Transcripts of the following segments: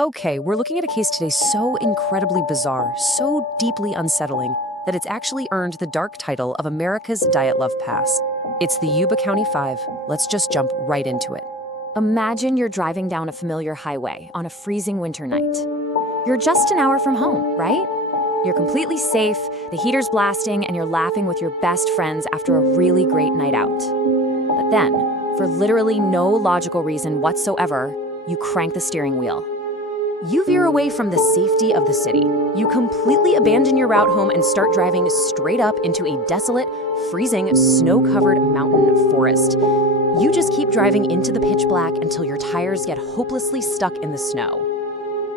Okay, we're looking at a case today so incredibly bizarre, so deeply unsettling, that it's actually earned the dark title of America's Dyatlov Pass. It's the Yuba County Five. Let's just jump right into it. Imagine you're driving down a familiar highway on a freezing winter night. You're just an hour from home, right? You're completely safe, the heater's blasting, and you're laughing with your best friends after a really great night out. But then, for literally no logical reason whatsoever, you crank the steering wheel. You veer away from the safety of the city. You completely abandon your route home and start driving straight up into a desolate, freezing, snow-covered mountain forest. You just keep driving into the pitch black until your tires get hopelessly stuck in the snow.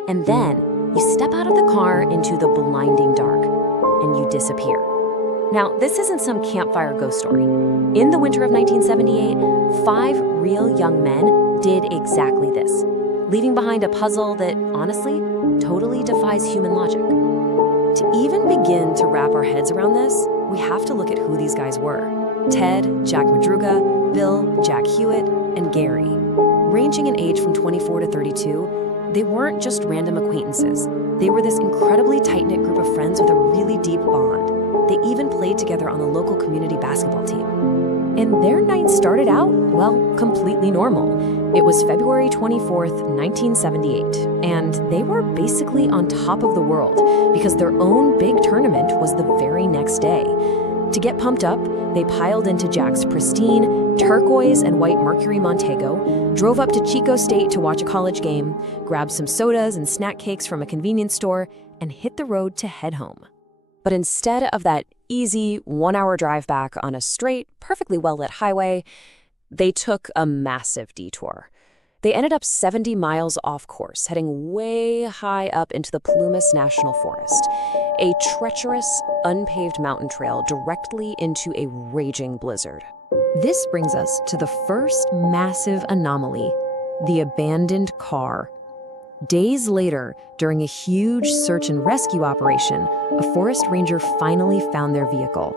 And then, you step out of the car into the blinding dark, and you disappear. Now, this isn't some campfire ghost story. In the winter of 1978, 5 real young men did exactly this, leaving behind a puzzle that, honestly, totally defies human logic. To even begin to wrap our heads around this, we have to look at who these guys were. Ted, Jack Madruga, Bill, Jack Hewitt, and Gary. Ranging in age from 24 to 32, they weren't just random acquaintances. They were this incredibly tight-knit group of friends with a really deep bond. They even played together on the local community basketball team. And their night started out, well, completely normal. It was February 24th, 1978, and they were basically on top of the world because their own big tournament was the very next day. To get pumped up, they piled into Jack's pristine, turquoise and white Mercury Montego, drove up to Chico State to watch a college game, grabbed some sodas and snack cakes from a convenience store, and hit the road to head home. But instead of that easy 1-hour drive back on a straight, perfectly well-lit highway, they took a massive detour. They ended up 70 miles off course, heading way high up into the Plumas National Forest, a treacherous, unpaved mountain trail directly into a raging blizzard. This brings us to the first massive anomaly, the abandoned car. Days later, during a huge search and rescue operation, a forest ranger finally found their vehicle.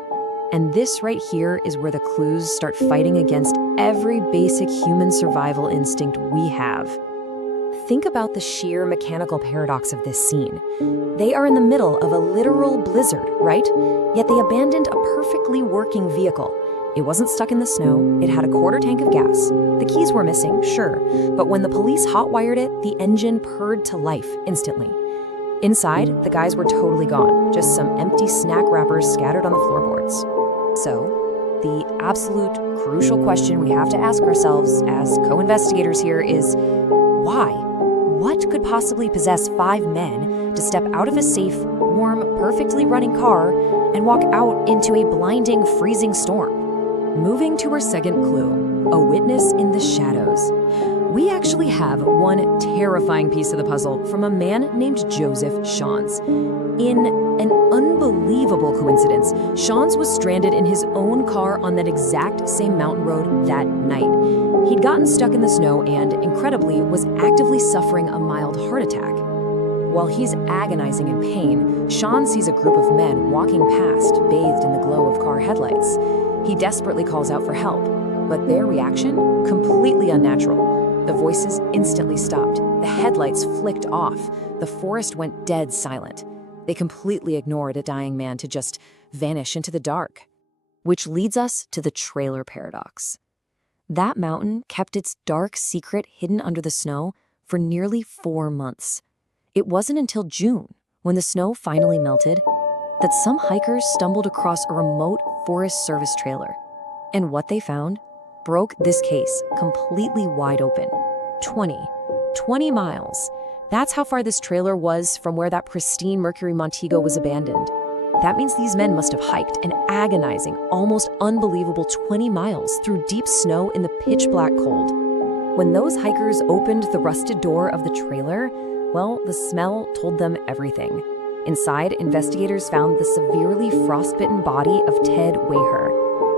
And this right here is where the clues start fighting against every basic human survival instinct we have. Think about the sheer mechanical paradox of this scene. They are in the middle of a literal blizzard, right? Yet they abandoned a perfectly working vehicle. It wasn't stuck in the snow, it had a quarter tank of gas. The keys were missing, sure, but when the police hot-wired it, the engine purred to life instantly. Inside, the guys were totally gone, just some empty snack wrappers scattered on the floorboards. So, the absolute crucial question we have to ask ourselves as co-investigators here is, why? What could possibly possess 5 men to step out of a safe, warm, perfectly running car and walk out into a blinding, freezing storm? Moving to our second clue, a witness in the shadows. We actually have one terrifying piece of the puzzle from a man named Joseph Shawns. In an unbelievable coincidence, Shawns was stranded in his own car on that exact same mountain road that night. He'd gotten stuck in the snow and, incredibly, was actively suffering a mild heart attack. While he's agonizing in pain, Sean sees a group of men walking past, bathed in the glow of car headlights. He desperately calls out for help, but their reaction? Completely unnatural. The voices instantly stopped. The headlights flicked off. The forest went dead silent. They completely ignored a dying man to just vanish into the dark. Which leads us to the trailer paradox. That mountain kept its dark secret hidden under the snow for nearly 4 months. It wasn't until June, when the snow finally melted, that some hikers stumbled across a remote Forest Service trailer. And what they found broke this case completely wide open. 20 miles. That's how far this trailer was from where that pristine Mercury Montego was abandoned. That means these men must have hiked an agonizing, almost unbelievable 20 miles through deep snow in the pitch-black cold. When those hikers opened the rusted door of the trailer, well, the smell told them everything. Inside, investigators found the severely frostbitten body of Ted Wayher.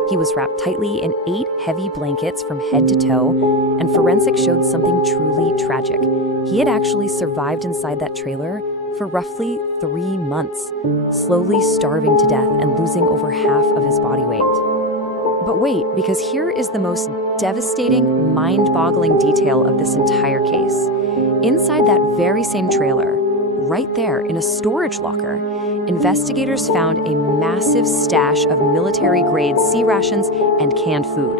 He was wrapped tightly in 8 heavy blankets from head to toe, and forensics showed something truly tragic. He had actually survived inside that trailer for roughly 3 months, slowly starving to death and losing over half of his body weight. But wait, because here is the most devastating, mind-boggling detail of this entire case. Inside that very same trailer, right there in a storage locker, investigators found a massive stash of military-grade C rations and canned food.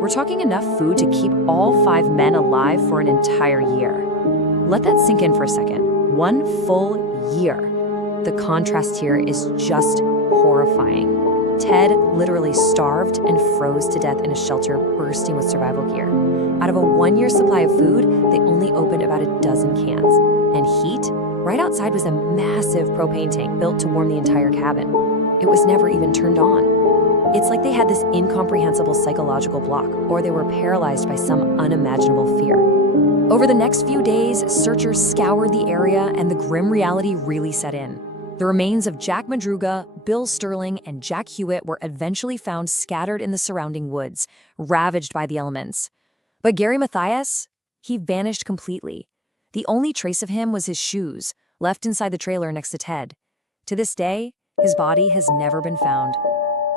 We're talking enough food to keep all 5 men alive for an entire year. Let that sink in for a second. 1 full year. The contrast here is just horrifying. Ted literally starved and froze to death in a shelter bursting with survival gear. Out of a 1-year supply of food, they only opened about a dozen cans. And heat? Right outside was a massive propane tank built to warm the entire cabin. It was never even turned on. It's like they had this incomprehensible psychological block, or they were paralyzed by some unimaginable fear. Over the next few days, searchers scoured the area, and the grim reality really set in. The remains of Jack Madruga, Bill Sterling, and Jack Hewitt were eventually found scattered in the surrounding woods, ravaged by the elements. But Gary Mathias, he vanished completely. The only trace of him was his shoes, left inside the trailer next to Ted. To this day, his body has never been found.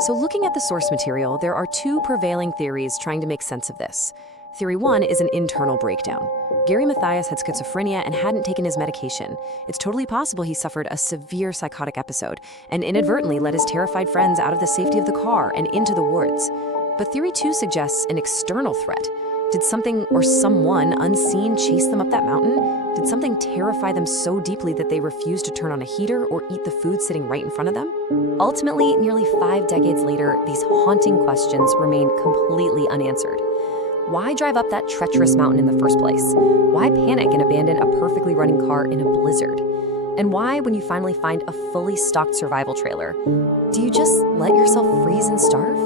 So looking at the source material, there are 2 prevailing theories trying to make sense of this. Theory 1 is an internal breakdown. Gary Mathias had schizophrenia and hadn't taken his medication. It's totally possible he suffered a severe psychotic episode and inadvertently let his terrified friends out of the safety of the car and into the woods. But Theory 2 suggests an external threat. Did something or someone unseen chase them up that mountain? Did something terrify them so deeply that they refused to turn on a heater or eat the food sitting right in front of them? Ultimately, nearly 5 decades later, these haunting questions remain completely unanswered. Why drive up that treacherous mountain in the first place? Why panic and abandon a perfectly running car in a blizzard? And why, when you finally find a fully stocked survival trailer, do you just let yourself freeze and starve?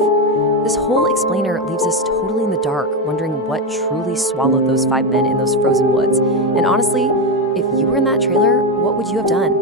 This whole explainer leaves us totally in the dark, wondering what truly swallowed those 5 men in those frozen woods. And honestly, if you were in that trailer, what would you have done?